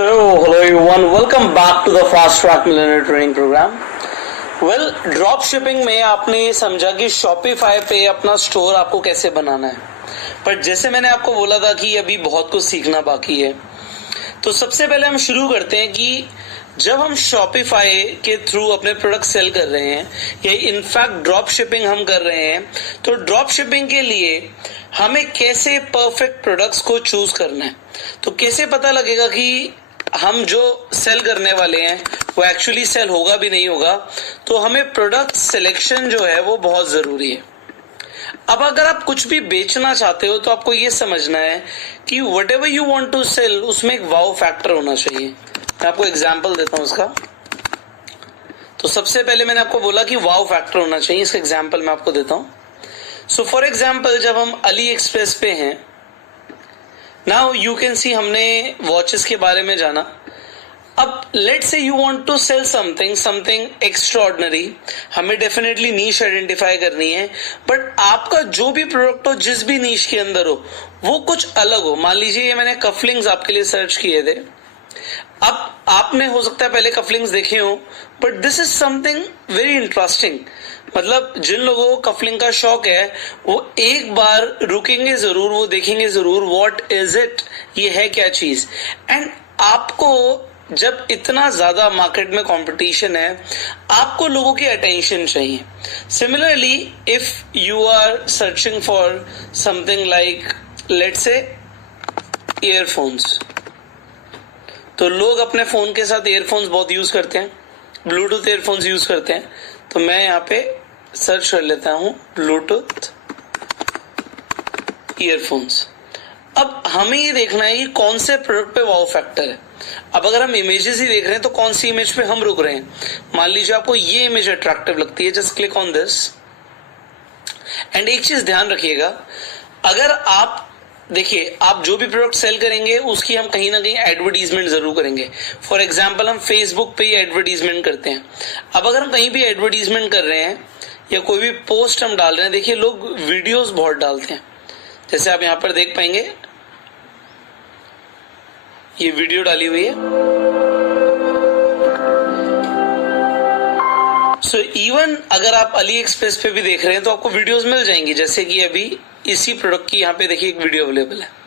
So, hello everyone, welcome back to the Fast Track Millionaire Training Program. Well, drop shipping में आपने ये समझा कि शॉपिफाई पे अपना स्टोर आपको कैसे बनाना है, पर जैसे मैंने आपको बोला था कि अभी बहुत कुछ सीखना बाकी है। तो सबसे पहले हम शुरू करते हैं कि जब हम शॉपिफाई के थ्रू अपने प्रोडक्ट सेल कर रहे हैं या इनफैक्ट ड्रॉप शिपिंग हम कर रहे हैं, तो ड्रॉप शिपिंग के लिए हमें कैसे परफेक्ट प्रोडक्ट्स को चूज करना है। तो कैसे पता लगेगा कि हम जो सेल करने वाले हैं वो एक्चुअली सेल होगा भी नहीं होगा। तो हमें प्रोडक्ट सिलेक्शन जो है वो बहुत जरूरी है। अब अगर आप कुछ भी बेचना चाहते हो तो आपको ये समझना है कि whatever you want to sell उसमें एक वाव फैक्टर होना चाहिए। मैं आपको एग्जाम्पल देता हूं उसका। तो सबसे पहले मैंने आपको बोला कि वाव फैक्टर होना चाहिए, इसका एग्जाम्पल मैं आपको देता हूं। सो फॉर एग्जाम्पल जब हम अली एक्सप्रेस पे हैं, नाउ यू कैन सी हमने वॉचेस के बारे में जाना। अब let's say you want to sell something extraordinary, हमें डेफिनेटली नीश आइडेंटिफाई करनी है, बट आपका जो भी प्रोडक्ट हो, जिस भी नीश के अंदर हो, वो कुछ अलग हो। मान लीजिए ये मैंने कफलिंग्स आपके लिए सर्च किए थे। अब आपने हो सकता है पहले कफलिंग्स देखे हो, but this is something very interesting. मतलब जिन लोगों को कफलिंग का शौक है वो एक बार रुकेंगे जरूर, वो देखेंगे जरूर व्हाट इज इट, ये है क्या चीज। एंड आपको जब इतना ज्यादा मार्केट में कंपटीशन है, आपको लोगों की अटेंशन चाहिए। Similarly if you are searching for something like let's say earphones, तो लोग अपने फोन के साथ ईयरफोन्स बहुत यूज करते हैं, ब्लूटूथ ईयरफोन्स यूज करते हैं। तो मैं यहाँ पे सर्च कर लेता हूं ब्लूटूथ ईयरफोन्स। अब हमें ये देखना है कि कौन से प्रोडक्ट पे वाव फैक्टर है। अब अगर हम इमेजेस ही देख रहे हैं तो कौन सी इमेज पे हम रुक रहे हैं। मान लीजिए आपको ये इमेज अट्रैक्टिव लगती है, just click on this. And एक चीज ध्यान रखिएगा, अगर आप देखिए आप जो भी प्रोडक्ट सेल करेंगे उसकी हम कहीं ना कहीं एडवर्टीजमेंट जरूर करेंगे। फॉर एग्जांपल हम फेसबुक पे ही एडवर्टीजमेंट करते हैं। अब अगर हम कहीं भी एडवर्टीजमेंट कर रहे हैं या कोई भी पोस्ट हम डाल रहे हैं, देखिए लोग वीडियोस बहुत डालते हैं। जैसे आप यहां पर देख पाएंगे ये वीडियो डाली हुई है। सो इवन अगर आप अली एक्सप्रेस पे भी देख रहे हैं तो आपको वीडियोस मिल जाएंगी। जैसे कि अभी इसी प्रोडक्ट की यहाँ पे देखिए एक वीडियो अवेलेबल है।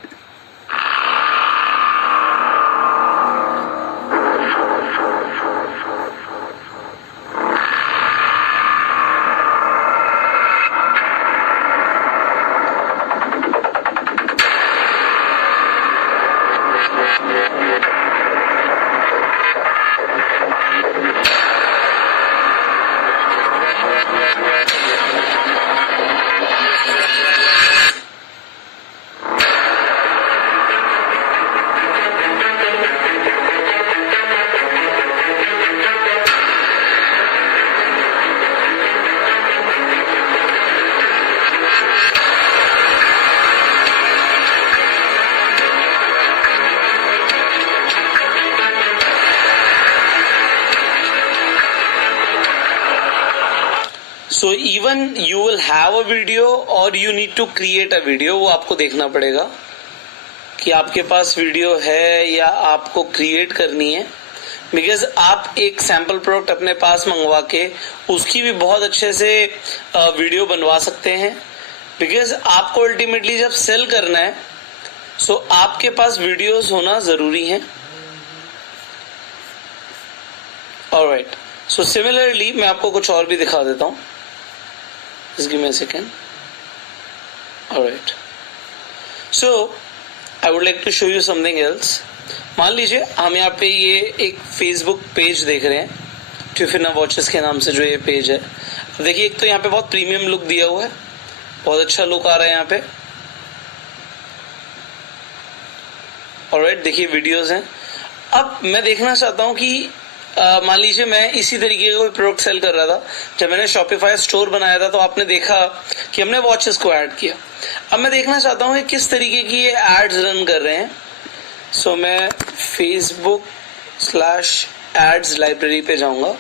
So even you will have a video or you need to create a video, वो आपको देखना पड़ेगा कि आपके पास वीडियो है या आपको क्रिएट करनी है। बिकॉज आप एक सैंपल प्रोडक्ट अपने पास मंगवा के उसकी भी बहुत अच्छे से वीडियो बनवा सकते हैं। बिकॉज आपको अल्टीमेटली जब सेल करना है सो आपके पास वीडियोस होना जरूरी है। ऑलराइट, सो सिमिलरली मैं आपको कुछ और भी दिखा देता हूं। Just give me a second. Alright. So, I would like to show you something else. मान लीजिए हम यहाँ पे ये एक Facebook पेज देख रहे हैं, टिफिना वॉचेस के नाम से जो ये पेज है। अब देखिए एक तो यहाँ पे बहुत प्रीमियम लुक दिया हुआ है, बहुत अच्छा लुक आ रहा है यहाँ पे। Alright, देखिए वीडियोस हैं। अब मैं देखना चाहता हूँ कि मान लीजिए मैं इसी तरीके का कोई प्रोडक्ट सेल कर रहा था। जब मैंने शॉपिफाई स्टोर बनाया था तो आपने देखा कि हमने वॉचेस को ऐड किया। अब मैं देखना चाहता हूँ कि किस तरीके की ये एड्स रन कर रहे हैं। सो मैं facebook/ads लाइब्रेरी पे जाऊंगा।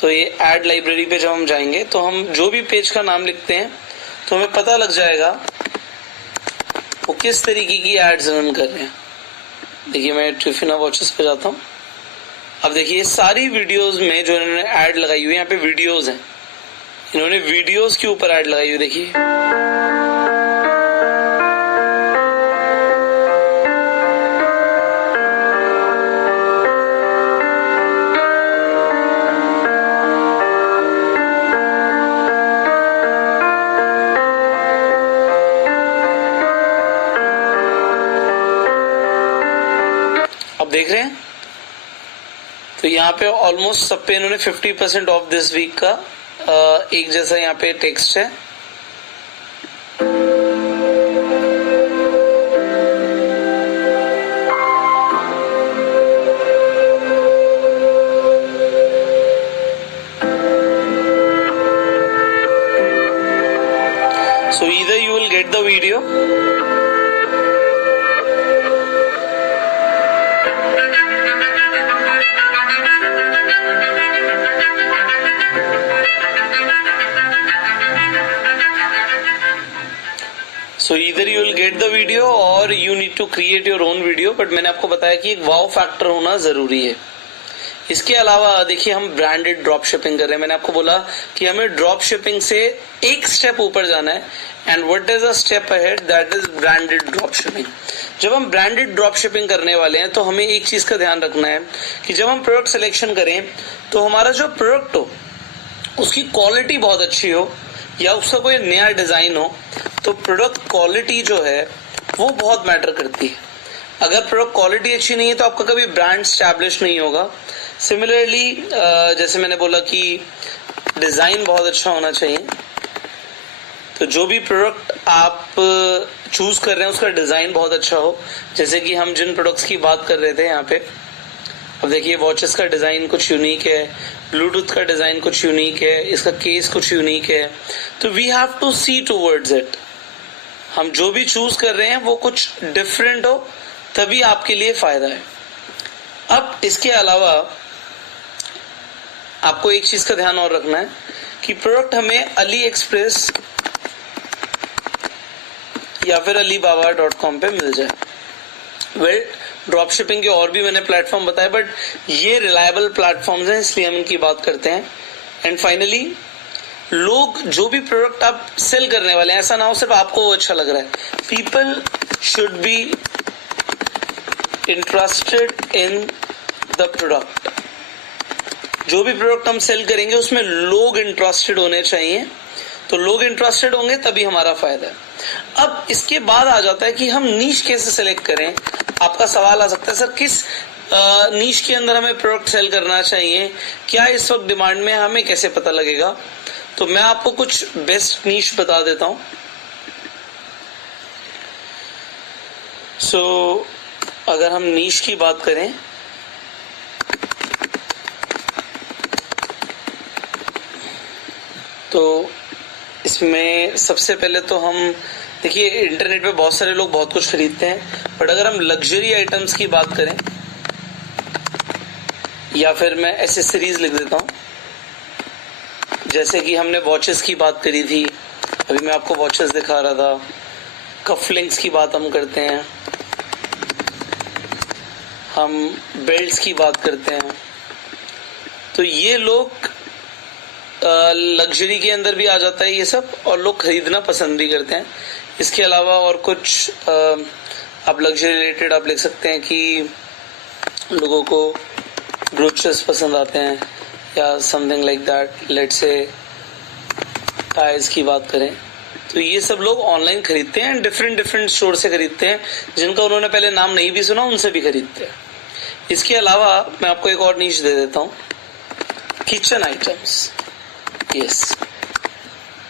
तो ये एड लाइब्रेरी पे जब हम जाएंगे तो हम जो भी पेज का नाम लिखते हैं तो हमें पता लग जाएगा वो किस तरीके की एड्स रन कर रहे हैं। देखिए मैं ट्रिफिना वॉचेस पे जाता हूँ। अब देखिए सारी वीडियोस में जो इन्होंने ऐड लगाई हुई है, यहाँ पे वीडियोस हैं, इन्होंने वीडियोस के ऊपर ऐड लगाई हुई, देखिए आप देख रहे हैं। तो यहाँ पे ऑलमोस्ट सब पे इन्होंने 50% ऑफ दिस वीक का एक जैसा यहाँ पे टेक्स्ट है। So either you will get the video और you need to create your own video, but मैंने आपको बताया कि एक वाव फैक्टर होना जरूरी है। इसके अलावा देखिए हम ब्रांडेड ड्रॉप शिपिंग कर रहे हैं। मैंने आपको बोला कि हमें ड्रॉप शिपिंग से एक स्टेप ऊपर जाना है, and what is a step ahead, that is branded drop shipping. जब हम ब्रांडेड ड्रॉप शिपिंग करने वाले हैं तो हमें एक चीज का ध्यान रखना है कि जब हम प्रोडक्ट सिलेक्शन करें तो हमारा जो प्रोडक्ट हो उसकी क्वालिटी बहुत अच्छी हो, या उसका कोई नया डिजाइन हो, तो प्रोडक्ट क्वालिटी जो है वो बहुत मैटर करती है। अगर प्रोडक्ट क्वालिटी अच्छी नहीं है तो आपका कभी ब्रांड स्टैब्लिश नहीं होगा। सिमिलरली जैसे मैंने बोला कि डिजाइन बहुत अच्छा होना चाहिए, तो जो भी प्रोडक्ट आप चूज कर रहे हैं उसका डिजाइन बहुत अच्छा हो। जैसे कि हम जिन प्रोडक्ट्स की बात कर रहे थे यहाँ पे, अब देखिए वॉचेस का डिजाइन कुछ यूनिक है, ब्लूटूथ का डिजाइन कुछ यूनिक है, इसका केस कुछ यूनिक है, तो we have to see towards it. हम जो भी चूज कर रहे हैं वो कुछ डिफरेंट हो, तभी आपके लिए फायदा है। अब इसके अलावा आपको एक चीज का ध्यान और रखना है कि प्रोडक्ट हमें अली एक्सप्रेस या फिर alibaba.com पे मिल जाए। ड्रॉप शिपिंग के और भी मैंने प्लेटफॉर्म बताए, बट ये रिलायबल प्लेटफॉर्म्स हैं, इसलिए हम इनकी बात करते हैं। एंड फाइनली लोग जो भी प्रोडक्ट आप सेल करने वाले हैं, ऐसा ना हो सिर्फ आपको वो अच्छा लग रहा है। People should be interested in the product. जो भी प्रोडक्ट हम सेल करेंगे उसमें लोग इंटरेस्टेड होने चाहिए, तो लोग इंटरेस्टेड होंगे तभी हमारा फायदा है। अब इसके बाद आ जाता है कि हम नीश कैसे सेलेक्ट करें। आपका सवाल आ सकता है सर किस नीश के अंदर हमें प्रोडक्ट सेल करना चाहिए, क्या इस वक्त डिमांड में, हमें कैसे पता लगेगा। तो मैं आपको कुछ बेस्ट नीश बता देता हूं। सो अगर हम नीश की बात करें तो इसमें सबसे पहले तो हम देखिए इंटरनेट पे बहुत सारे लोग बहुत कुछ खरीदते हैं, बट अगर हम लग्जरी आइटम्स की बात करें, या फिर मैं एसेसरीज लिख देता हूं, जैसे कि हमने वॉचेस की बात करी थी, अभी मैं आपको वॉचेस दिखा रहा था, कफलिंग्स की बात हम करते हैं, हम बेल्ट्स की बात करते हैं, तो ये लोग लग्जरी के अंदर भी आ जाता है ये सब, और लोग खरीदना पसंद भी करते हैं। इसके अलावा और कुछ आप लग्जरी रिलेटेड आप लिख सकते हैं कि लोगों को ब्रूचेस पसंद आते हैं या something like that. Let's say tyres की बात करें तो ये सब लोग ऑनलाइन खरीदते हैं, डिफरेंट स्टोर से खरीदते हैं, जिनका उन्होंने पहले नाम नहीं भी सुना उनसे भी खरीदते हैं। इसके अलावा मैं आपको एक और नीश दे देता हूँ, किचन आइटम्स। यस,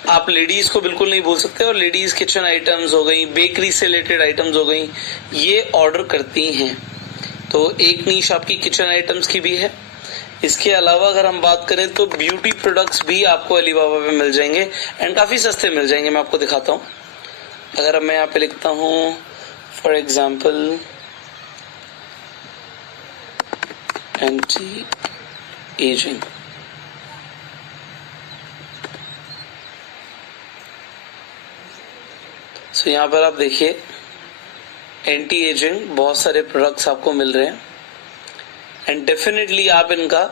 आप लेडीज को बिल्कुल नहीं भूल सकते, और लेडीज किचन आइटम्स हो गई, बेकरी से रिलेटेड आइटम्स हो गई, ये ऑर्डर करती हैं। तो एक नीश आपकी किचन आइटम्स की भी है। इसके अलावा अगर हम बात करें तो ब्यूटी प्रोडक्ट्स भी आपको अलीबाबा पे मिल जाएंगे, एंड काफी सस्ते मिल जाएंगे। मैं आपको दिखाता हूँ। अगर अब मैं यहाँ पे लिखता हूँ फॉर एग्जाम्पल एंटी एजिंग, सो यहाँ पर आप देखिए एंटी एजिंग बहुत सारे प्रोडक्ट्स आपको मिल रहे हैं एंड डेफिनेटली आप इनका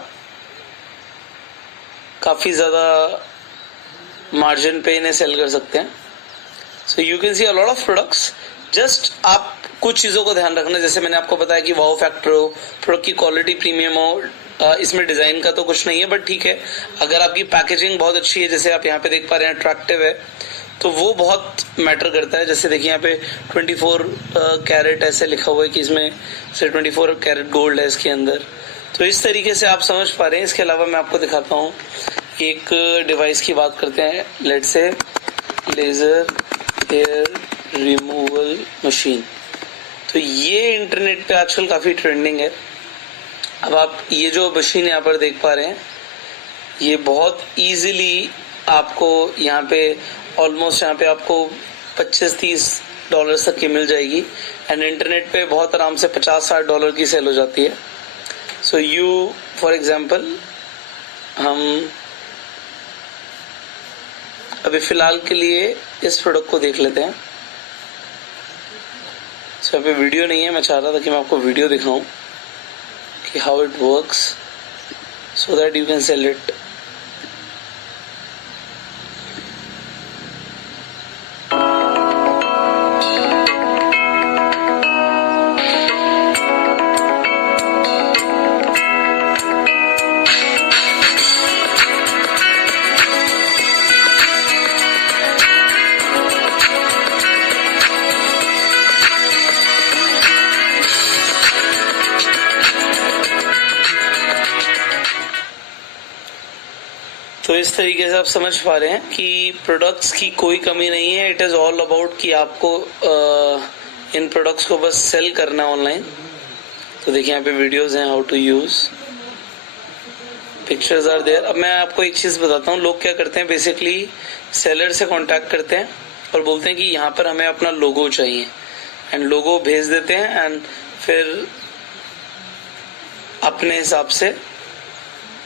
काफी ज्यादा मार्जिन पे इन्हें सेल कर सकते हैं. So you can C a lot of products. Just आप कुछ चीजों को ध्यान रखना, जैसे मैंने आपको बताया कि वाओ फैक्टर हो, प्रोडक्ट की क्वालिटी प्रीमियम हो. इसमें डिजाइन का तो कुछ नहीं है, बट ठीक है, अगर आपकी पैकेजिंग बहुत अच्छी है, जैसे आप यहाँ पे देख पा रहे हैं अट्रैक्टिव है, तो वो बहुत मैटर करता है. जैसे देखिए यहाँ पे 24 कैरेट ऐसे लिखा हुआ है कि इसमें से 24 कैरेट गोल्ड है इसके अंदर. तो इस तरीके से आप समझ पा रहे हैं. इसके अलावा मैं आपको दिखाता हूँ एक डिवाइस की बात करते हैं. Let's say laser hair removal machine. तो ये इंटरनेट पे आजकल काफी ट्रेंडिंग है. अब आप ये जो मशीन यहाँ पर देख पा रहे हैं, ये बहुत इजीली आपको यहाँ पे ऑलमोस्ट यहाँ पे आपको $25-30 तक की मिल जाएगी एंड इंटरनेट पे बहुत आराम से $50-60 की सेल हो जाती है. सो यू फॉर एग्जाम्पल हम अभी फिलहाल के लिए इस प्रोडक्ट को देख लेते हैं. सो यहाँ पे वीडियो नहीं है, मैं चाह रहा था कि मैं आपको वीडियो दिखाऊं कि how it works so that you can sell it. तो इस तरीके से आप समझ पा रहे हैं कि प्रोडक्ट्स की कोई कमी नहीं है. इट इज ऑल अबाउट कि आपको इन प्रोडक्ट्स को बस सेल करना है ऑनलाइन. तो देखिए यहाँ पे वीडियोस हैं, how to use, pictures are there. अब मैं आपको एक चीज बताता हूँ. लोग क्या करते हैं, बेसिकली सेलर से कांटेक्ट करते हैं और बोलते हैं कि यहाँ पर हमें अपना लोगो चाहिए एंड लोगो भेज देते हैं एंड फिर अपने हिसाब से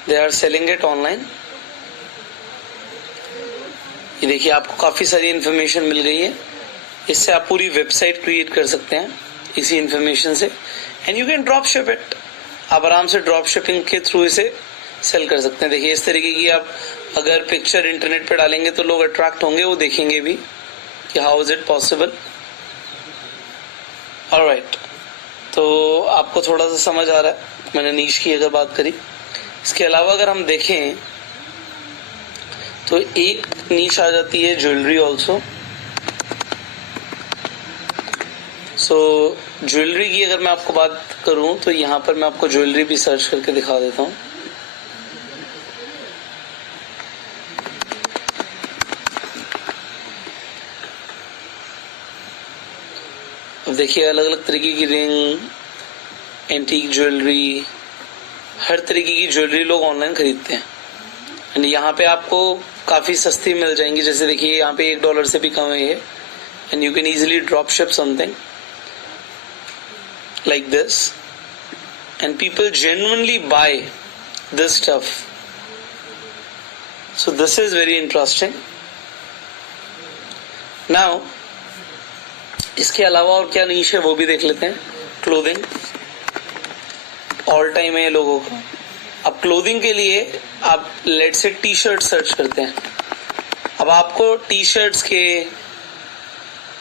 they are selling it online. ये देखिए आपको काफी सारी इन्फॉर्मेशन मिल गई है. इससे आप पूरी वेबसाइट क्रिएट कर सकते हैं इसी इन्फॉर्मेशन से and you can drop ship it. आप आराम से ड्रॉप शिपिंग के थ्रू इसे सेल कर सकते हैं. देखिए इस तरीके की आप अगर पिक्चर इंटरनेट पे डालेंगे तो लोग अट्रैक्ट होंगे, वो देखेंगे भी कि how is it possible. Alright, तो आपको थोड़ा सा समझ आ रहा है. मैंने नीश की अगर बात करी, इसके अलावा अगर हम देखें तो एक नीश आ जाती है ज्वेलरी ऑल्सो. सो ज्वेलरी की अगर मैं आपको बात करूं तो यहाँ पर मैं आपको ज्वेलरी भी सर्च करके दिखा देता हूँ. अब देखिए अलग अलग तरीके की रिंग, एंटीक ज्वेलरी, हर तरीके की ज्वेलरी लोग ऑनलाइन खरीदते हैं एंड यहाँ पे आपको काफी सस्ती मिल जाएंगी. जैसे देखिए यहाँ पे $1 से भी कम है ये and you can easily drop ship something like this and people genuinely buy this stuff. So this is very interesting. Now इसके अलावा और क्या नीश है वो भी देख लेते हैं. क्लोथिंग ऑल टाइम है लोगों का. अब क्लोथिंग के लिए आप लेट से टी शर्ट सर्च करते हैं. अब आपको टी शर्ट्स के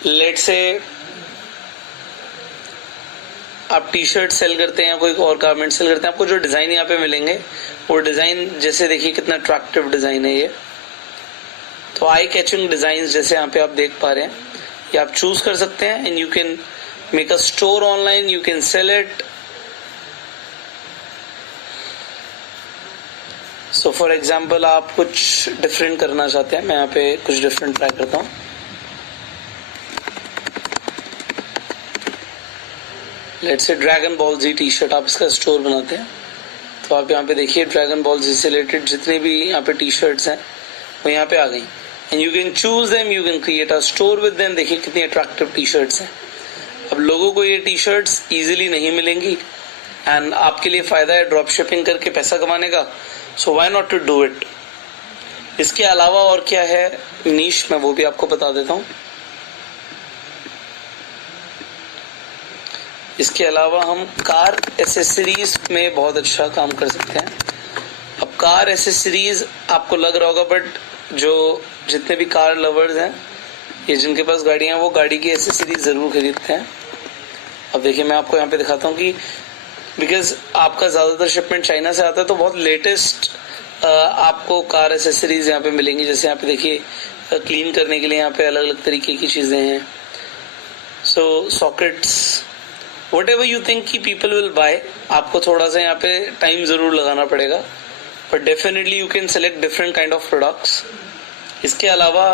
लेट से आप टी शर्ट सेल करते हैं, कोई और गारमेंट सेल करते हैं, आपको जो डिजाइन यहाँ पे मिलेंगे वो डिजाइन, जैसे देखिए कितना अट्रैक्टिव डिजाइन है ये. तो आई कैचिंग डिजाइन जैसे यहाँ पे आप देख पा रहे हैं, ये आप चूज कर सकते हैं and you can make a store online, you can sell it. So for example आप कुछ डिफरेंट करना चाहते हैं, मैं यहाँ पे कुछ डिफरेंट ट्राई करता हूँ. Let's say dragon ball G T shirt, आप इसका स्टोर बनाते हैं. तो आप यहाँ पे देखिए ड्रैगन बॉल जी से रिलेटेड जितने भी यहाँ पे टी शर्ट्स हैं वो यहाँ पे आ गई and you can choose them, you can create a store with them. देखिए कितनी अट्रैक्टिव टी शर्ट्स हैं. अब लोगों को ये टी शर्ट्स इजीली नहीं मिलेंगी एंड आपके लिए फायदा है ड्रॉप शिपिंग करके पैसा कमाने का. So why not to do it. इसके अलावा और क्या है नीश, मैं वो भी आपको बता देता हूँ. इसके अलावा हम कार एसेसरीज में बहुत अच्छा काम कर सकते हैं। अब कार एसेसरीज आपको लग रहा होगा, बट जो जितने भी कार लवर्स हैं, ये जिनके पास गाड़ियां हैं, वो गाड़ी की एसेसरीज जरूर खरीदते हैं। अब देखिए मैं आपको यहाँ पे दिखाता हूँ कि बिकॉज आपका ज्यादातर शिपमेंट चाइना से आता है, तो बहुत लेटेस्ट आपको कार एसेसरीज यहाँ पे मिलेंगी। जैसे यहाँ पे देखिए क्लीन करने के लिए यहाँ पे अलग अलग तरीके की चीजें हैं। So sockets, whatever you think की पीपल विल बाय, आपको थोड़ा सा यहाँ पे टाइम जरूर लगाना पड़ेगा, but definitely you can select different kind of products. इसके अलावा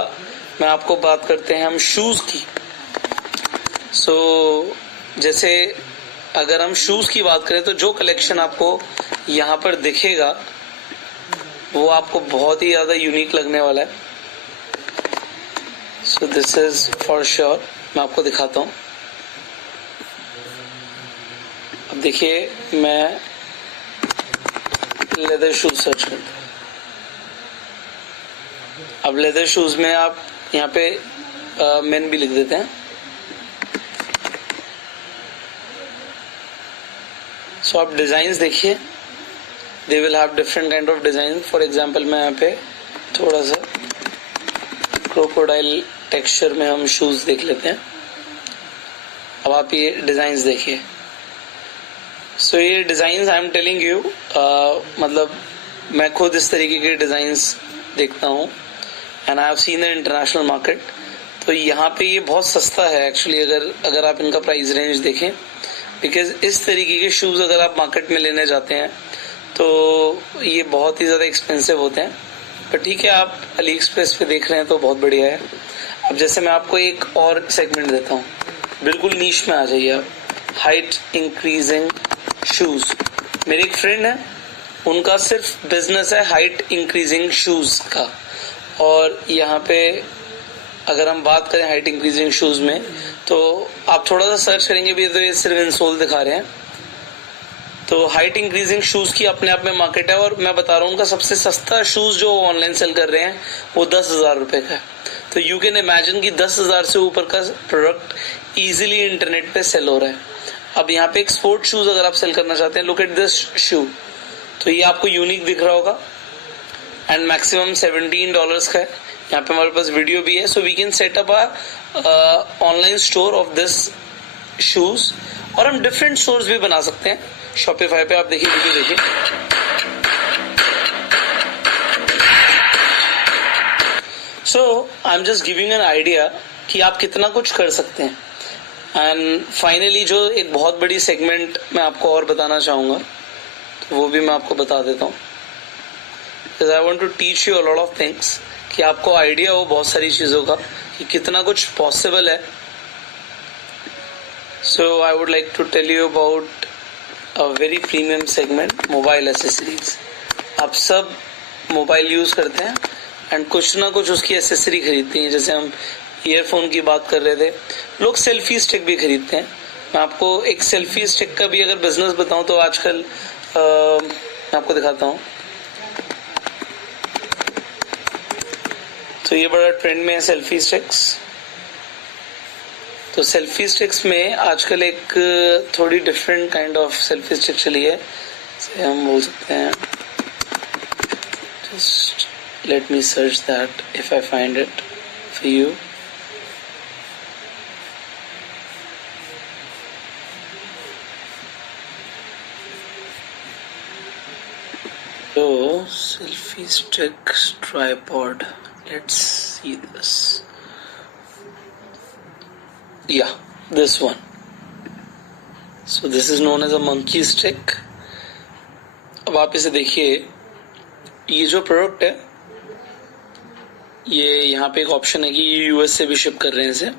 मैं आपको बात करते हैं हम शूज की। सो जैसे अगर हम शूज की बात करें, तो जो कलेक्शन आपको यहाँ पर दिखेगा वो आपको बहुत ही ज्यादा यूनिक लगने वाला है। So this is for sure. मैं आपको दिखाता हूँ। अब देखिए मैं लेदर शूज सर्च करता हूँ। अब लेदर शूज में आप यहाँ पे मेन भी लिख देते हैं। सो आप डिजाइन देखिए, they will have different kind of design. For example मैं यहाँ पे थोड़ा सा क्रोकोडाइल टेक्सचर में हम शूज देख लेते हैं। अब आप ये डिजाइन देखिए। सो ये design I am telling you, मतलब मैं खुद इस तरीके के डिजाइन्स देखता हूँ and I have seen the international market. तो यहाँ पे ये बहुत सस्ता है एक्चुअली, अगर आप इनका प्राइस रेंज देखें, बिकॉज इस तरीके के शूज अगर आप मार्केट में लेने जाते हैं तो ये बहुत ही ज्यादा एक्सपेंसिव होते हैं। पर ठीक है, आप अली एक्सप्रेस पे देख रहे हैं तो बहुत बढ़िया है। अब जैसे मैं आपको एक और सेगमेंट देता हूँ, बिल्कुल नीश में आ जाइए आप। हाइट इंक्रीजिंग शूज, मेरे एक फ्रेंड है, उनका सिर्फ बिजनेस है हाइट इंक्रीजिंग शूज का। और यहाँ पे अगर हम बात करें हाइट इंक्रीजिंग शूज में, तो आप थोड़ा सा सर्च करेंगे भी तो ये सिर्फ इंसोल दिखा रहे हैं। तो हाइट इंक्रीजिंग शूज की अपने आप में मार्केट है, और मैं बता रहा हूँ उनका सबसे सस्ता शूज जो ऑनलाइन सेल कर रहे हैं वो 10,000 रुपए का है। तो यू कैन इमेजिन कि 10,000 से ऊपर का प्रोडक्ट इजीली इंटरनेट पे सेल हो रहा है। अब यहाँ पे एक स्पोर्ट शूज अगर आप सेल करना चाहते हैं, लुक एट दिस शू, तो ये आपको यूनिक दिख रहा होगा एंड मैक्सिमम $17 का है। यहाँ पे हमारे पास वीडियो भी है। So we can set up online store of this shoes, और हम डिफरेंट स्टोर्स भी बना सकते हैं। शॉपिफाई पे आप देखिए, वीडियो देखिए। So I am just giving an idea कि आप कितना कुछ कर सकते हैं। एंड फाइनली जो एक बहुत बड़ी सेगमेंट मैं आपको और बताना चाहूंगा, तो वो भी मैं आपको बता देता हूँ। Because I want to teach you a lot of things, कि आपको आइडिया हो बहुत सारी चीजों का कि कितना कुछ पॉसिबल है। So I would like to tell you about a very premium segment, mobile accessories. आप सब मोबाइल यूज करते हैं एंड कुछ ना कुछ उसकी एसेसरी खरीदते हैं। जैसे हम ईयरफोन की बात कर रहे थे, लोग सेल्फी स्टिक भी खरीदते हैं। मैं आपको एक सेल्फी स्टिक का भी अगर बिजनेस बताऊं तो आजकल मैं आपको दिखाता हूं। तो ये बड़ा ट्रेंड में है सेल्फी स्टिक्स। तो सेल्फी स्टिक्स में आजकल एक थोड़ी different kind of selfie stick चली है, से हम बोल सकते हैं, just let me search that if I find it for you. So selfie stick tripod, let's see this. Yeah, this one. So this is known as a monkey stick. अब आप इसे देखिए, ये जो प्रोडक्ट है, ये यहाँ पे एक ऑप्शन है कि ये यूएस से भी शिप कर रहे हैं इसे।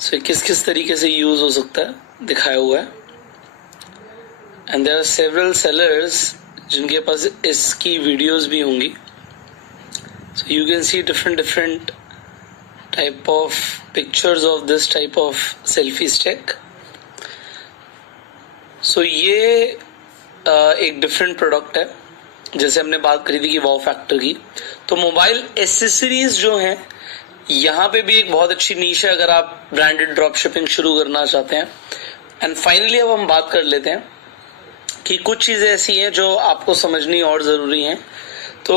So किस किस तरीके से यूज हो सकता है दिखाया हुआ है। And there are several sellers जिनके पास इसकी वीडियोस भी होंगी। So you can see different type of pictures of this type of selfie stick. So ये एक डिफरेंट प्रोडक्ट है। जैसे हमने बात करी थी कि वाव फैक्टर की, तो मोबाइल एसेसरीज जो हैं यहाँ पे भी एक बहुत अच्छी नीश है अगर आप ब्रांडेड ड्रॉप शिपिंग शुरू करना चाहते हैं। एंड फाइनली अब हम बात कर लेते हैं कि कुछ चीजें ऐसी हैं जो आपको समझनी और जरूरी हैं। तो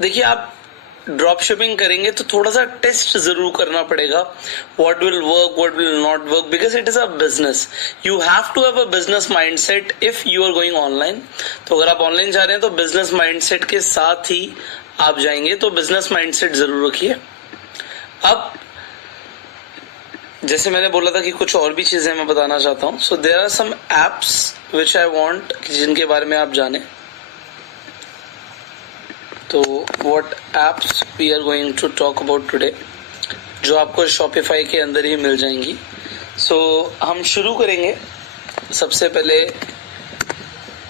देखिए, आप ड्रॉप शिपिंग करेंगे तो थोड़ा सा टेस्ट जरूर करना पड़ेगा, what will work, what will not work, because it is a business. You have to have a business mindset if you are going online. तो अगर आप ऑनलाइन जा रहे हैं तो बिजनेस माइंडसेट के साथ ही आप जाएंगे, तो बिजनेस माइंडसेट जरूर रखिए। अब जैसे मैंने बोला था कि कुछ और भी चीजें मैं बताना चाहता हूं। So there are some apps which I want, जिनके बारे में आप जाने। तो what apps we are going to talk about today, जो आपको शॉपिफाई के अंदर ही मिल जाएंगी। सो हम शुरू करेंगे सबसे पहले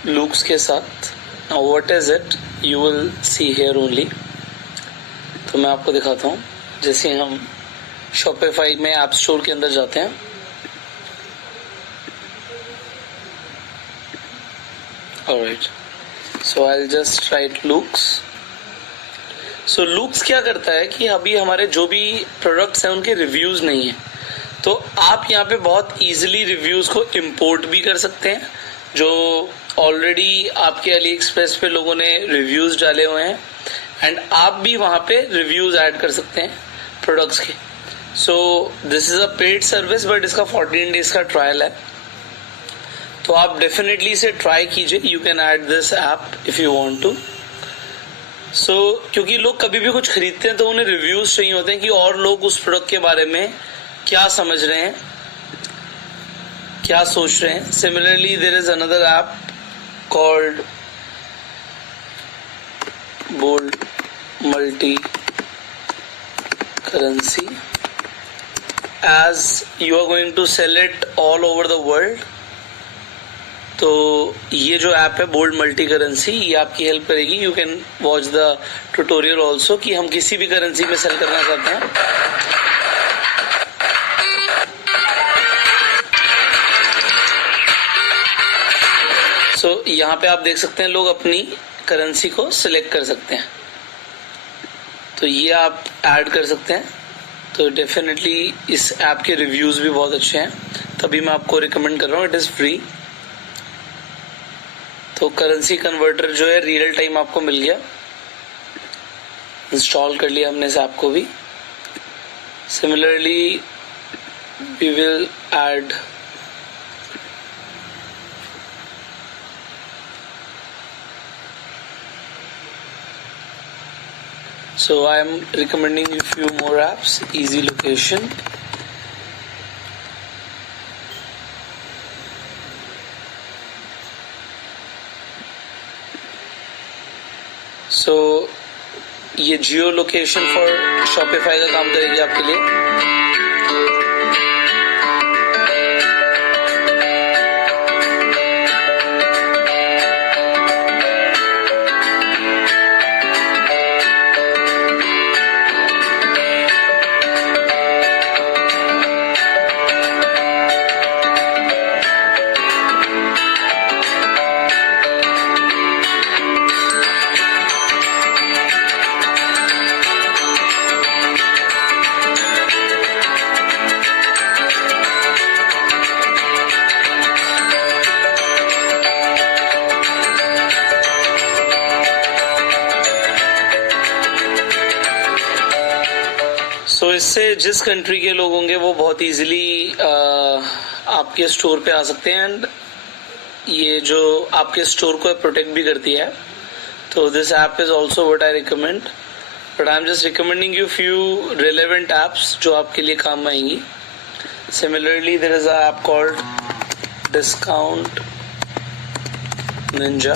लूक्स के साथ। Now what is it, you will see here only. तो मैं आपको दिखाता हूँ। जैसे हम शॉपिफाई में ऐप स्टोर के अंदर जाते हैं, alright, so I will just right Luke's. So Luke's क्या करता है कि अभी हमारे जो भी प्रोडक्ट्स हैं उनके रिव्यूज नहीं है, तो आप यहाँ पे बहुत इजीली रिव्यूज को इंपोर्ट भी कर सकते हैं। जो ऑलरेडी आपके अली एक्सप्रेस पे लोगों ने रिव्यूज डाले हुए हैं, एंड आप भी वहां पे रिव्यूज ऐड कर सकते हैं प्रोडक्ट्स के। So this is a paid service, but इसका 14 डेज का ट्रायल है, तो आप डेफिनेटली इसे ट्राई कीजिए। You can add this app if you want to. So क्योंकि लोग कभी भी कुछ खरीदते हैं तो उन्हें रिव्यूज चाहिए होते हैं कि और लोग उस प्रोडक्ट के बारे में क्या समझ रहे हैं, क्या सोच रहे हैं। Similarly there is another app called Bold Multi Currency. as you are going to sell it all over the world, तो ये जो ऐप है बोल्ड मल्टी करेंसी, ये आपकी हेल्प करेगी। You can watch the tutorial also कि हम किसी भी करेंसी में सेल करना चाहते हैं। सो यहाँ पे आप देख सकते हैं लोग अपनी करेंसी को सिलेक्ट कर सकते हैं, तो ये आप ऐड कर सकते हैं। तो डेफिनेटली इस ऐप के रिव्यूज भी बहुत अच्छे हैं, तभी मैं आपको रिकमेंड कर रहा हूँ। It is free. तो करेंसी कन्वर्टर जो है रियल टाइम आपको मिल गया, इंस्टॉल कर लिया हमने इस ऐप को भी। Similarly we will add so I am recommending you few more apps. Easy Location, so ये जियो लोकेशन फॉर शॉपिफाई का काम करेगी आपके लिए। तो इससे जिस कंट्री के लोग होंगे वो बहुत इजीली आपके स्टोर पे आ सकते हैं, एंड ये जो आपके स्टोर को प्रोटेक्ट भी करती है। तो this app is also what I recommend, but I am just recommending you few relevant apps जो आपके लिए काम आएंगी। Similarly there is a app called Discount Ninja.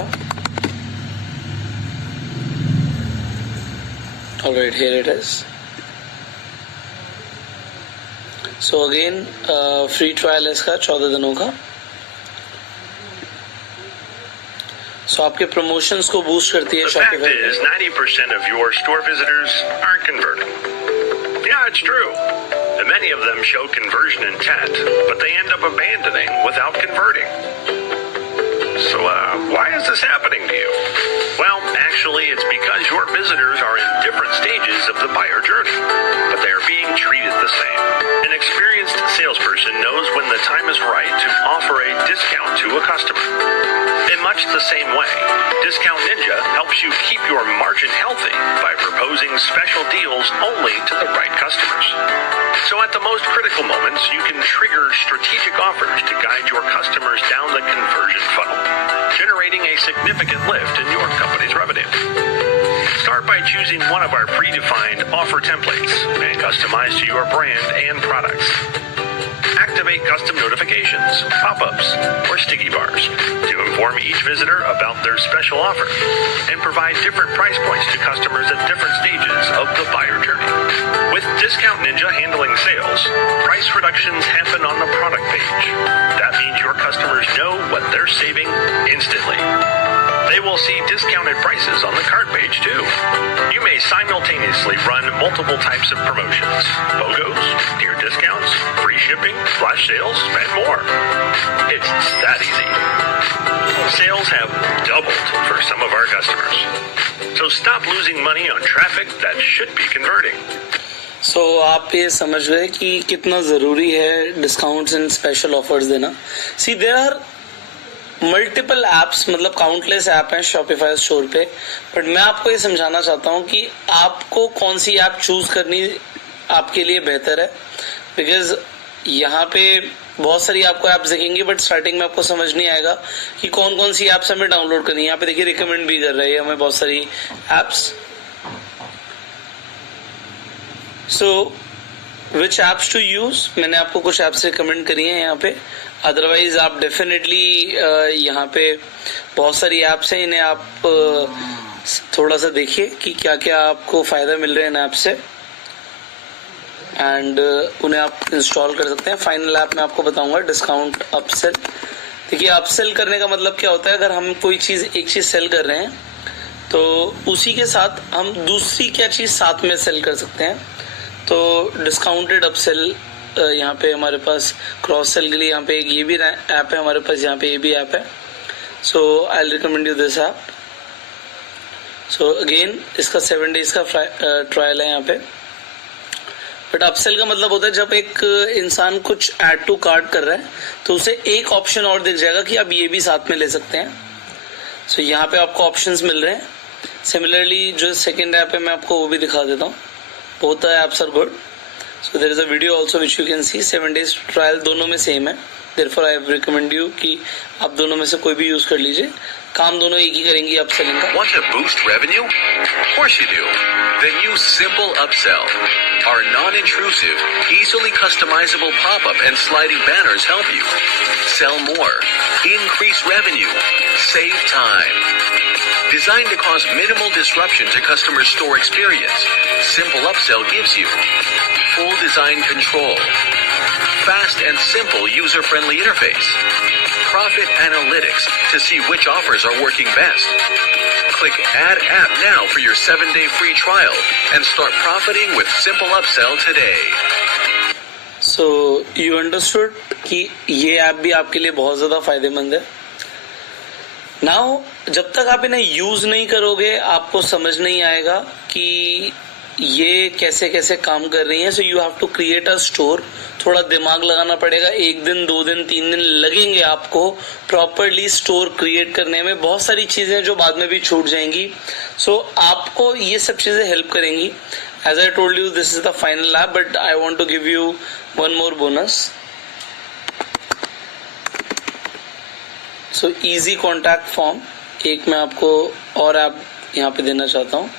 Alright, here it is. So again free trial है इसका 14 दिनों का। सो आपके प्रमोशंस को बूस्ट करती है Shopify। 90% of your store visitors aren't converting. Yeah, it's true. And many of them show conversion intent, but they end up abandoning without converting. So why is this happening to you? Well, actually, it's because your visitors are in different stages of the buyer journey, but they are being treated the same. An experienced salesperson knows when the time is right to offer a discount to a customer. In much the same way, Discount Ninja helps you keep your margin healthy by proposing special deals only to the right customers. So at the most critical moments, you can trigger strategic offers to guide your customers down the conversion funnel, generating a significant lift in your company's revenue. Start by choosing one of our predefined offer templates and customized to your brand and products. Activate custom notifications, pop-ups, or sticky bars to inform each visitor about their special offer and provide different price points to customers at different stages of the buyer journey. With Discount Ninja handling sales, price reductions happen on the product page. That means your customers know what they're saving instantly. They will see discounted prices on the cart page too. You may simultaneously run multiple types of promotions, BOGOs, tier discounts, free shipping, flash sales, and more. It's that easy. Sales have doubled for some of our customers. So stop losing money on traffic that should be converting. So आप ये समझ गए कि कितना ज़रूरी है discounts and special offers देना. सी there are multiple apps, मतलब काउंटलेस ऐप हैं शॉपिफाई स्टोर पे, बट मैं आपको ये समझाना चाहता हूँ कि आपको कौन सी ऐप चूज करनी आपके लिए बेहतर है. बिकॉज यहाँ पे बहुत सारी आपको ऐप्स दिखेंगी, बट स्टार्टिंग में आपको समझ नहीं आएगा कि कौन कौन सी ऐप्स हमें डाउनलोड करनी है. यहाँ पे देखिए रिकमेंड भी कर रही है हमें बहुत सारी apps. So which apps to use, मैंने आपको कुछ ऐप्स रिकमेंड करी हैं यहाँ पे. अदरवाइज आप डेफिनेटली यहाँ पे बहुत सारी ऐप्स हैं, इन्हें आप थोड़ा सा देखिए कि क्या क्या आपको फायदा मिल रहा है इन ऐप से, एंड उन्हें आप इंस्टॉल कर सकते हैं. फाइनल ऐप मैं आपको बताऊंगा डिस्काउंट अपसेल. देखिए अपसेल करने का मतलब क्या होता है, अगर हम कोई चीज एक चीज सेल कर रहे हैं तो उसी के साथ हम दूसरी क्या चीज साथ में सेल कर सकते हैं. तो डिस्काउंटेड अपसेल यहाँ पे हमारे पास क्रॉस सेल के लिए यहाँ पे एक ये भी ऐप है हमारे पास, यहाँ पे ये भी ऐप है. So I recommend you this app. So again इसका 7 days का ट्रायल है यहाँ पे. बट अपसेल का मतलब होता है जब एक इंसान कुछ ऐड टू कार्ट कर रहा है तो उसे एक ऑप्शन और दिख जाएगा कि आप ये भी साथ में ले सकते हैं. सो यहाँ पे आपको ऑप्शंस मिल रहे हैं. सिमिलरली जो सेकेंड ऐप है मैं आपको वो भी दिखा देता हूँ. both the apps are good. So there is a video also which you can see. 7 days trial दोनों में सेम है. Therefore I recommend you कि आप दोनों में से कोई भी यूज कर लीजिए. काम दोनों एक ही करेंगी अपसेलिंग का. Want to boost revenue? Of course you do. Then use Simple Upsell. Our non-intrusive, easily customizable pop-up and sliding banners help you sell more, increase revenue, save time. Designed to cause minimal disruption to customer store experience, Simple Upsell gives you full design control, fast and simple user-friendly interface, profit analytics to see which offers are working best. Click Add App now for your 7-day free trial and start profiting with Simple Upsell today. So you understood कि ये app भी आपके लिए बहुत ज्यादा फायदेमंद है. Now जब तक आप इन्हें यूज नहीं करोगे आपको समझ नहीं आएगा कि ये कैसे कैसे काम कर रही है. So you have to create a store. थोड़ा दिमाग लगाना पड़ेगा. 1 दिन 2 दिन 3 दिन लगेंगे आपको प्रॉपरली स्टोर क्रिएट करने में. बहुत सारी चीजें जो बाद में भी छूट जाएंगी. सो आपको ये सब चीजें हेल्प करेंगी. As I told you this is the final app, but I want to give you one more bonus. So easy contact form एक मैं आपको और ऐप यहाँ पे देना चाहता हूँ.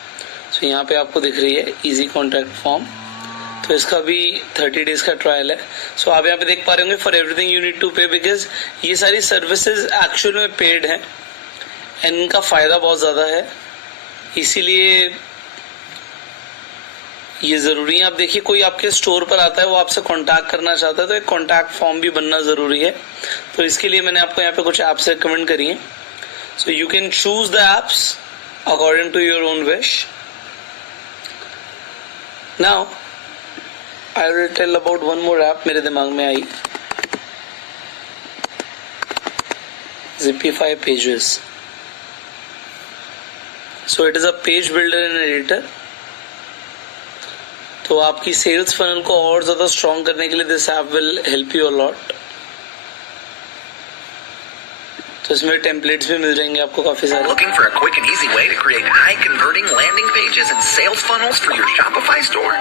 सो यहाँ पे आपको दिख रही है इजी कॉन्टैक्ट फॉर्म. तो इसका भी 30 days का ट्रायल है. सो आप यहाँ पे देख पा रहे होंगे for everything you need to pay, because ये सारी सर्विसेज एक्चुअल में पेड है एंड इनका फायदा बहुत ज्यादा है. इसीलिए ये जरूरी है. आप देखिए कोई आपके स्टोर पर आता है, वो आपसे कांटेक्ट करना चाहता है, तो एक कांटेक्ट फॉर्म भी बनना जरूरी है. तो इसके लिए मैंने आपको यहाँ पे कुछ ऐप्स रिकमेंड करी हैं. So you can choose the apps according to your own wish. Now I will tell about one more app मेरे दिमाग में आई. Zipify Pages. So it is a page builder and editor. तो आपकी sales funnel को और ज़्यादा strong करने के लिए this app will help you a lot. तो इसमें टेम्पलेट्स भी मिल जाएंगे आपको काफी सारे. Looking for a quick and easy way to create high-converting landing pages and sales funnels for your Shopify store?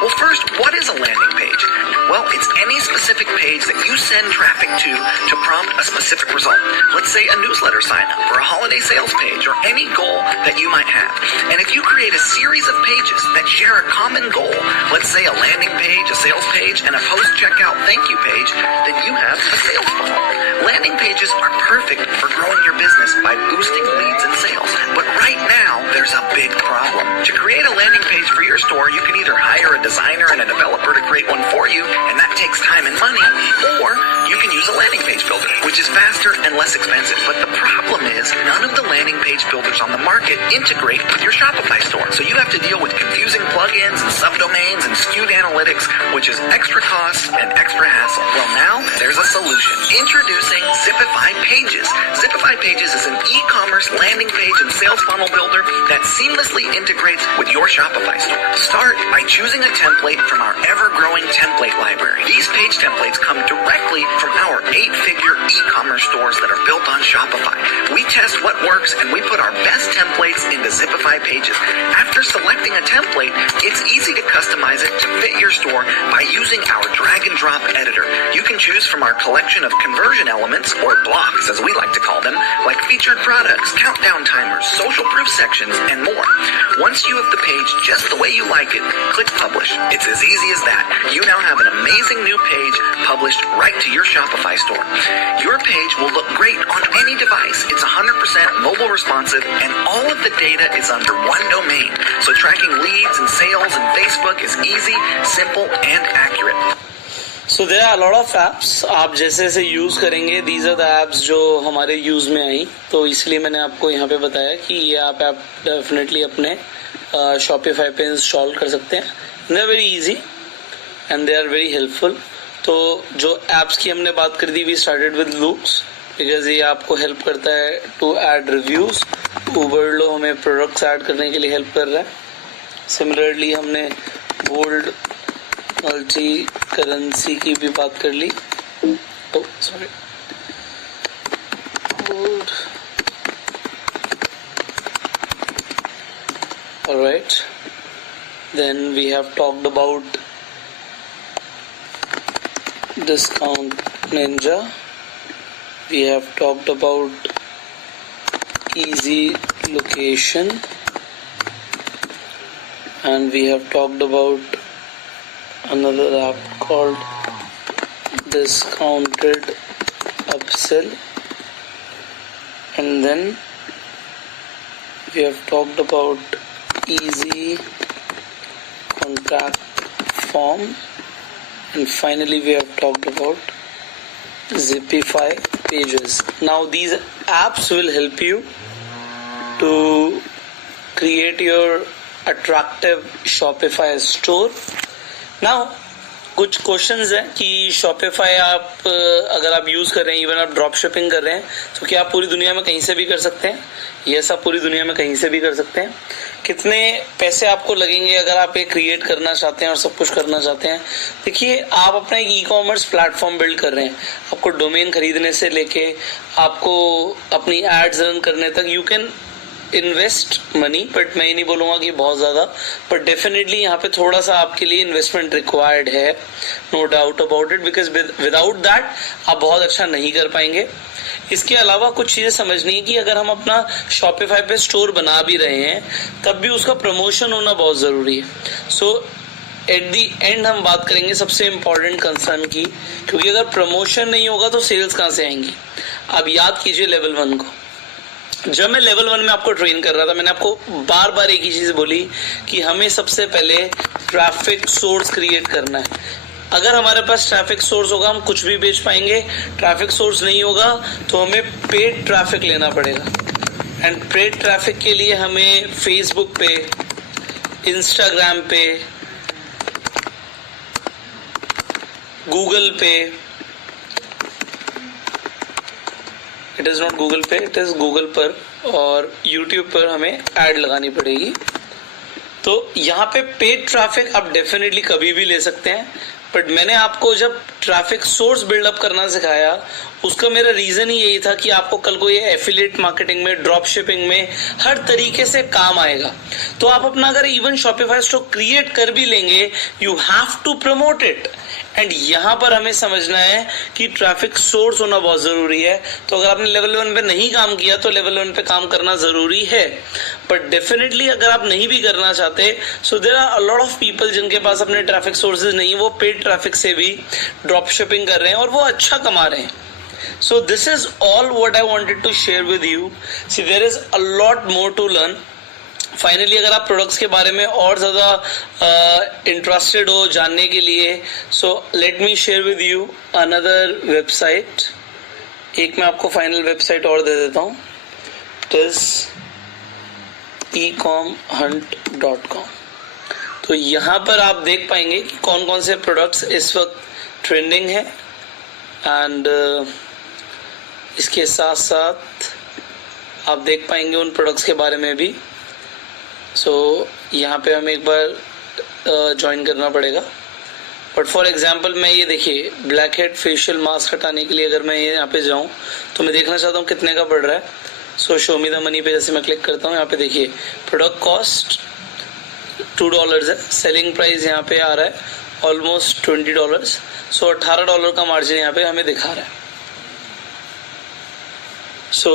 Well, first, what is a landing page? Well, it's any specific page that you send traffic to prompt a specific result. Let's say a newsletter sign-up or a holiday sales page or any goal that you might have. And if you create a series of pages that share a common goal, let's say a landing page, a sales page, and a post-checkout thank you page, then you have a sales funnel. Landing pages are perfect for growing your business by boosting leads and sales. But right now, there's a big problem. To create a landing page for your store, you can either hire a designer and a developer to create one for you, and that takes time and money, or you can use a landing page builder, which is faster and less expensive. But the problem is, none of the landing page builders on the market integrate with your Shopify store. So you have to deal with confusing plugins and subdomains and skewed analytics, which is extra cost and extra hassle. Well, now there's a solution. Introducing Zipify Pages. Zipify Pages is an e-commerce landing page and sales funnel builder that seamlessly integrates with your Shopify store. Start by choosing a template from our ever-growing template library. These page templates come directly from our 8-figure e-commerce stores that are built on Shopify. We test what works and we put our best templates into Zipify Pages. After selecting a template, it's easy to customize it to fit your store by using our drag and drop editor. You can choose from our collection of conversion elements, or blocks as we like to call them, like featured products, countdown timers, social proof sections, and more. Once you have the page just the way you like it, click publish. It's as easy as that. You now have an amazing new page published right to your Shopify store. Your page will look great on any device. It's 100% mobile responsive, and all of the data is under one domain. So tracking leads and sales in Facebook is easy, simple, and accurate. So there are lot of apps. आप जैसे जैसे use करेंगे, these are the apps जो हमारे use में आई, तो इसलिए मैंने आपको यहाँ पे बताया कि ये आप डेफिनेटली अपने शॉपिफाई पे इंस्टॉल कर सकते हैं. They are very easy and they are very helpful. तो जो एप्स की हमने बात कर दी, we started with looks because ये आपको हेल्प करता है टू ऐड रिव्यूज. उबरलो हमें प्रोडक्ट्स ऐड करने के लिए हेल्प कर रहा है. सिमिलरली हमने गोल्ड मल्टी करेंसी की भी बात कर ली. Sorry, gold. Alright, then we have talked about discount ninja. We have talked about easy location, and we have talked about another app called discounted upsell, and then we have talked about easy contact form, and finally we have talked about Zipify Pages. Now these apps will help you to create your attractive Shopify store. Now कुछ questions हैं कि Shopify आप अगर आप use कर रहे हैं, even आप ड्रॉप शिपिंग कर रहे हैं, तो क्या आप पूरी दुनिया में कहीं से भी कर सकते हैं? यस, आप पूरी दुनिया में कहीं से भी कर सकते हैं. कितने पैसे आपको लगेंगे अगर आप एक क्रिएट करना चाहते हैं और सब कुछ करना चाहते हैं? देखिए, आप अपना एक ई कॉमर्स प्लेटफॉर्म बिल्ड कर रहे हैं. आपको डोमेन खरीदने से लेके आपको अपनी एड्स रन करने तक you can invest money, but मैं ये नहीं बोलूंगा कि बहुत ज्यादा, बट डेफिनेटली यहाँ पे थोड़ा सा आपके लिए इन्वेस्टमेंट रिक्वायर्ड है, no doubt about it, because without that आप बहुत अच्छा नहीं कर पाएंगे. इसके अलावा कुछ चीजें समझनी है कि अगर हम अपना शॉपिफाई पे स्टोर बना भी रहे हैं, तब भी उसका प्रमोशन होना बहुत जरूरी है. सो एट दी एंड हम बात करेंगे सबसे इंपॉर्टेंट कंसर्न की, क्योंकि अगर प्रमोशन नहीं होगा तो सेल्स कहां से आएंगी. अब याद कीजिए लेवल 1 को. जब मैं लेवल 1 में आपको ट्रेन कर रहा था, मैंने आपको बार बार एक ही चीज बोली कि हमें सबसे पहले ट्रैफिक सोर्स क्रिएट करना है. अगर हमारे पास ट्रैफिक सोर्स होगा हम कुछ भी बेच पाएंगे. ट्रैफिक सोर्स नहीं होगा तो हमें पेड ट्रैफिक लेना पड़ेगा. एंड पेड ट्रैफिक के लिए हमें फेसबुक पे, इंस्टाग्राम पे, गूगल पे, इट इज़ नॉट गूगल पे, इट इज़ गूगल पर और यूट्यूब पर हमें ऐड लगानी पड़ेगी। तो यहाँ पे पेड ट्रैफिक आप डेफिनेटली कभी भी ले सकते हैं, बट मैंने आपको जब ट्रैफिक सोर्स बिल्डअप करना सिखाया उसका मेरा रीजन ही यही था कि आपको कल को ये एफिलिएट मार्केटिंग में, ड्रॉप शिपिंग में हर तरीके से काम आएगा। तो आप अपना अगर इवन शॉपिफाई स्टोर क्रिएट कर भी लेंगे, you have to promote it. And यहां पर हमें समझना है कि ट्रैफिक सोर्स होना बहुत जरूरी है। तो अगर आपने लेवल 1 पे नहीं काम किया तो लेवल 1 पे काम करना जरूरी है, बट डेफिनेटली अगर आप नहीं भी करना चाहते, so there are a lot of people जिनके पास अपने ट्रैफिक सोर्सेज नहीं, वो पेड ट्रैफिक से भी ड्रॉप शिपिंग कर रहे हैं और वो अच्छा कमा रहे हैं। So this is all what I wanted to share with you. See, there is a lot more to learn. Finally अगर आप प्रोडक्ट्स के बारे में और ज़्यादा इंटरेस्टेड हो जानने के लिए, so let me share with you another website. एक मैं आपको फाइनल वेबसाइट और दे देता हूँ, इट इज ecomhunt.com। तो यहाँ पर आप देख पाएंगे कि कौन कौन से प्रोडक्ट्स इस वक्त ट्रेंडिंग है, एंड इसके साथ साथ आप देख पाएंगे उन प्रोडक्ट्स के बारे में भी। सो यहाँ पे हमें एक बार ज्वाइन करना पड़ेगा, बट फॉर एग्जांपल मैं ये देखिए ब्लैक हेड फेशियल मास्क हटाने के लिए अगर मैं यहाँ पे जाऊँ तो मैं देखना चाहता हूँ कितने का पड़ रहा है। सो शो मी द मनी पे जैसे मैं क्लिक करता हूँ, यहाँ पे देखिए प्रोडक्ट कॉस्ट $2 है, सेलिंग प्राइस यहाँ पे आ रहा है ऑलमोस्ट $20। सो $18 का मार्जिन यहाँ पे हमें दिखा रहा है। सो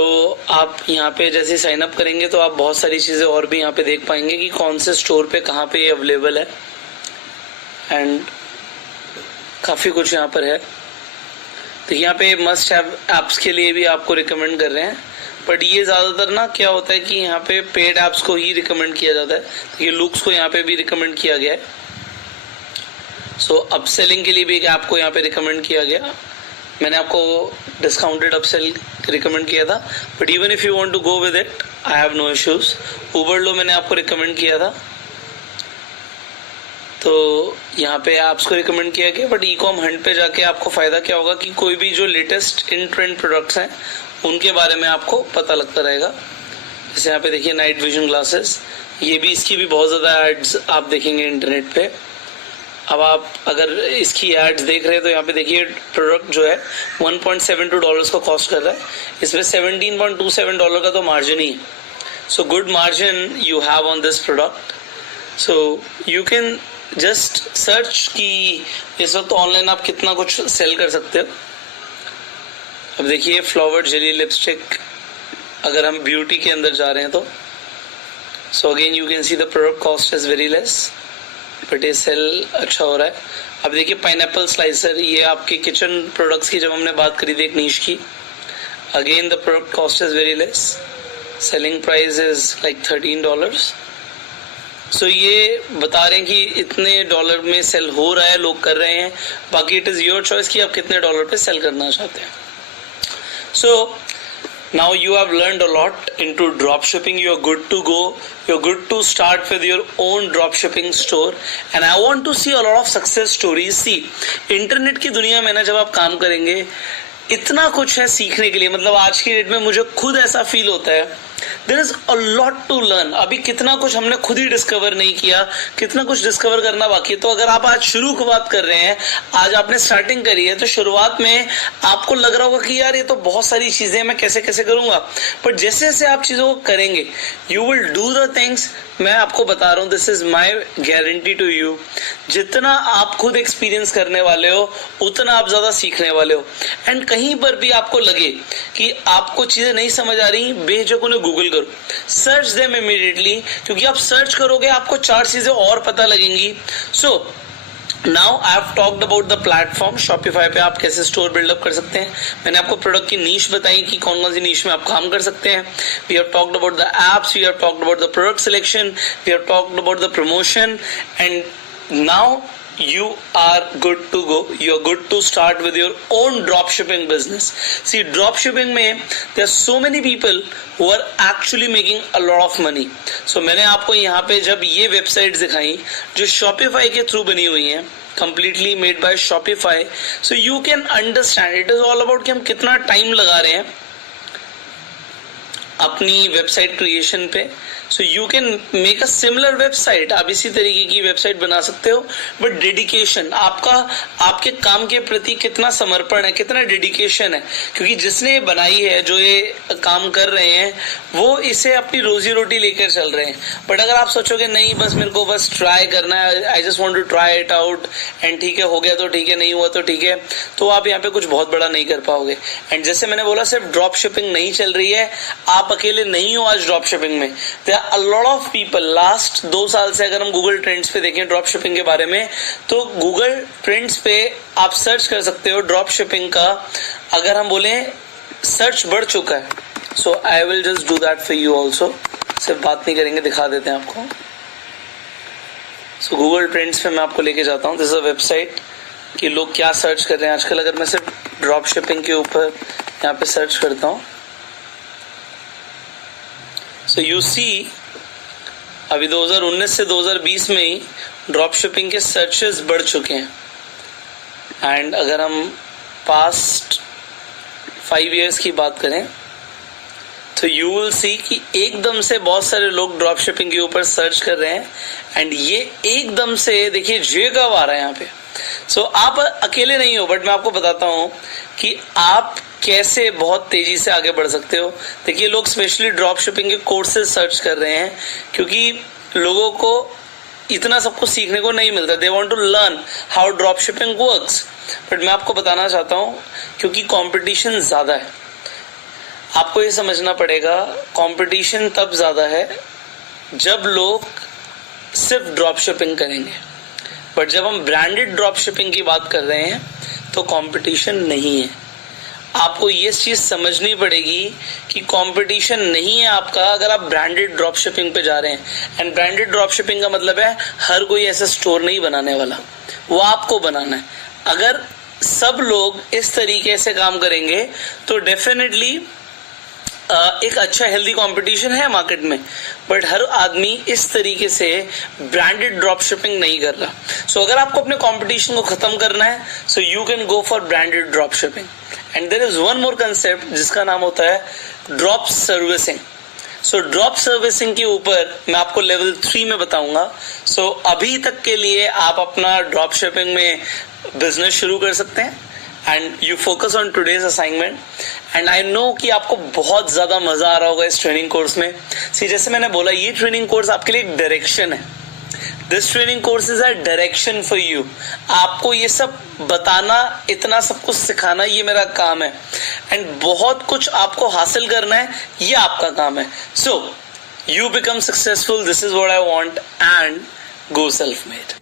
आप यहाँ पे जैसे साइन अप करेंगे तो आप बहुत सारी चीज़ें और भी यहाँ पे देख पाएंगे कि कौन से स्टोर पे कहाँ पे ये अवेलेबल है, एंड काफ़ी कुछ यहाँ पर है। तो यहाँ पे मस्ट हैव एप्स के लिए भी आपको रिकमेंड कर रहे हैं, बट ये ज़्यादातर ना क्या होता है कि यहाँ पे पेड एप्स को ही रिकमेंड किया जाता है। तो ये लुक्स को यहाँ पे भी रिकमेंड किया गया है। सो अपसेलिंग के लिए भी एक ऐप को यहाँ पे रिकमेंड किया गया। मैंने आपको डिस्काउंटेड अपसेल रिकमेंड किया था, but even if you want to go with it I have no issues. Uber लो मैंने आपको रिकमेंड किया था, तो यहाँ पे ऐप्स को रिकमेंड किया गया। बट ecom हंट पे जाके आपको फायदा क्या होगा कि कोई भी जो लेटेस्ट इन ट्रेंड प्रोडक्ट्स हैं उनके बारे में आपको पता लगता रहेगा। जैसे यहाँ पे देखिए नाइट विजन ग्लासेस, ये भी इसकी भी बहुत ज़्यादा एड्स आप देखेंगे इंटरनेट पे। अब आप अगर इसकी एड्स देख रहे हैं तो यहाँ पे देखिए प्रोडक्ट जो है $1.72 का कॉस्ट कर रहा है, इसमें $17.27 का तो मार्जिन ही है। So good margin you have on this product. So you can just search कि इस वक्त ऑनलाइन आप कितना कुछ सेल कर सकते हो। अब देखिए फ्लावर जेली लिपस्टिक, अगर हम ब्यूटी के अंदर जा रहे हैं तो so again you can see the product cost is very less, but ये सेल अच्छा हो रहा है। अब देखिए पाइनएप्पल स्लाइसर, ये आपके किचन प्रोडक्ट्स की जब हमने बात करी थी एक नीश की, again the product cost is very less, selling price is like $13। सो ये बता रहे हैं कि इतने डॉलर में सेल हो रहा है, लोग कर रहे हैं। बाकी इट इज योर चॉइस कि आप कितने डॉलर पे सेल करना चाहते हैं। सो now you have learned a lot into drop shipping. You are good to go. You're good to start with your own drop shipping store, and I want to see a lot of success stories. See, internet की दुनिया में ना जब आप काम करेंगे इतना कुछ है सीखने के लिए। मतलब आज की डेट में मुझे खुद ऐसा फील होता है there is a lot to learn. अभी कितना कुछ हमने खुद ही डिस्कवर नहीं किया, कितना कुछ डिस्कवर करना बाकी है। तो अगर आप आज शुरू की बात कर रहे हैं, आज आपने स्टार्टिंग करी है, तो शुरुआत में आपको लग रहा होगा कि यार ये तो बहुत सारी चीजें मैं कैसे कैसे करूंगा, बट जैसे जैसे आप चीजों को करेंगे you will do the things. मैं आपको बता रहा हूँ, this is my guarantee to you, जितना आप खुद एक्सपीरियंस करने वाले हो उतना आप ज्यादा सीखने वाले हो। एंड कहीं पर भी आपको लगे कि आपको चीजें नहीं समझ आ रही, बेझिझक उन्हें गूगल करो, सर्च देम इमीडिएटली, क्योंकि आप सर्च करोगे आपको 4 चीजें और पता लगेंगी। So now I have talked about the platform Shopify पे आप कैसे स्टोर बिल्डअप कर सकते हैं। मैंने आपको प्रोडक्ट की नीश बताई कि कौन कौन सी नीश में आप काम कर सकते हैं। We have talked about the apps, we have talked about the product selection, we have talked about the promotion, and now you are good to go. You are good to start with your own drop shipping business. See, drop shipping में there are so many people who are actually making a lot of money. So मैंने आपको यहाँ पे जब ये websites दिखाई जो Shopify के थ्रू बनी हुई हैं, completely made by Shopify, so you can understand it is all about कि हम कितना टाइम लगा रहे हैं अपनी वेबसाइट क्रिएशन पे। सो you can make a similar website, आप इसी तरीके की वेबसाइट बना सकते हो, बट डेडिकेशन, आपका आपके काम के प्रति कितना समर्पण है, कितना डेडिकेशन है, क्योंकि जिसने ये बनाई है, जो ये काम कर रहे हैं, वो इसे अपनी रोजी रोटी लेकर चल रहे हैं। बट अगर आप सोचोगे नहीं बस मेरे को बस ट्राई करना है, I just want to try it out and ठीक है, हो गया तो ठीक है, नहीं हुआ तो ठीक है, तो आप यहाँ पे कुछ बहुत बड़ा नहीं कर पाओगे। एंड जैसे मैंने बोला, सिर्फ ड्रॉप शिपिंग नहीं चल रही है, आप अकेले नहीं हो आज ड्रॉप शिपिंग में। A lot of people, last 2 साल से अगर हम गूगल ट्रेंड्स पे देखें ड्रॉप शिपिंग के बारे में, तो गूगल ट्रेंड्स पे आप सर्च कर सकते हो ड्रॉप शिपिंग का। अगर हम बोले सर्च बढ़ चुका है, so I will just do that for you also. सिर्फ बात नहीं करेंगे, दिखा देते हैं आपको। सो गूगल ट्रेंड्स पे मैं आपको लेके जाता हूँ। दिस इज अ वेबसाइट कि लोग क्या सर्च कर रहे हैं आजकल। अगर मैं सिर्फ ड्रॉप शिपिंग के ऊपर यहाँ पे सर्च करता हूँ, सो यू सी अभी 2019 से 2020 में ही ड्रॉप शिपिंग के सर्चेस बढ़ चुके हैं। एंड अगर हम पास्ट 5 इयर्स की बात करें तो यू विल सी कि एकदम से बहुत सारे लोग ड्रॉप शिपिंग के ऊपर सर्च कर रहे हैं। एंड ये एकदम से देखिए जे कब आ रहा है यहाँ पे। सो आप अकेले नहीं हो, बट मैं आपको बताता हूँ कि आप कैसे बहुत तेजी से आगे बढ़ सकते हो। देखिए लोग स्पेशली ड्रॉप शिपिंग के कोर्सेज सर्च कर रहे हैं, क्योंकि लोगों को इतना सब कुछ सीखने को नहीं मिलता। They want to learn how drop shipping works. But मैं आपको बताना चाहता हूँ, क्योंकि कंपटीशन ज्यादा है, आपको ये समझना पड़ेगा कंपटीशन तब ज्यादा है जब लोग सिर्फ ड्रॉप शिपिंग करेंगे। बट जब हम ब्रांडेड ड्रॉप शिपिंग की बात कर रहे हैं तो कंपटीशन नहीं है। आपको ये चीज समझनी पड़ेगी कि कंपटीशन नहीं है आपका अगर आप ब्रांडेड ड्रॉप शिपिंग पे जा रहे हैं। एंड ब्रांडेड ड्रॉप शिपिंग का मतलब है हर कोई ऐसा स्टोर नहीं बनाने वाला, वो आपको बनाना है। अगर सब लोग इस तरीके से काम करेंगे तो डेफिनेटली एक अच्छा हेल्दी कंपटीशन है मार्केट में, बट हर आदमी इस तरीके से ब्रांडेड ड्रॉप शिपिंग नहीं कर रहा। सो अगर आपको अपने कंपटीशन को खत्म करना है, so you can go for branded drop shipping. And there is one more concept जिसका नाम होता है drop servicing. So drop servicing के ऊपर मैं आपको लेवल 3 में बताऊंगा। सो अभी तक के लिए आप अपना ड्रॉप शिपिंग में बिजनेस शुरू कर सकते हैं and you focus on today's assignment. And I know कि आपको बहुत ज्यादा मजा आ रहा होगा इस ट्रेनिंग कोर्स में। सी जैसे मैंने बोला, ये ट्रेनिंग कोर्स आपके लिए एक डायरेक्शन है। This training course is a direction for you. आपको ये सब बताना, इतना सब कुछ सिखाना, ये मेरा काम है। एंड बहुत कुछ आपको हासिल करना है, ये आपका काम है। So you become successful, this is what I want, and go self made.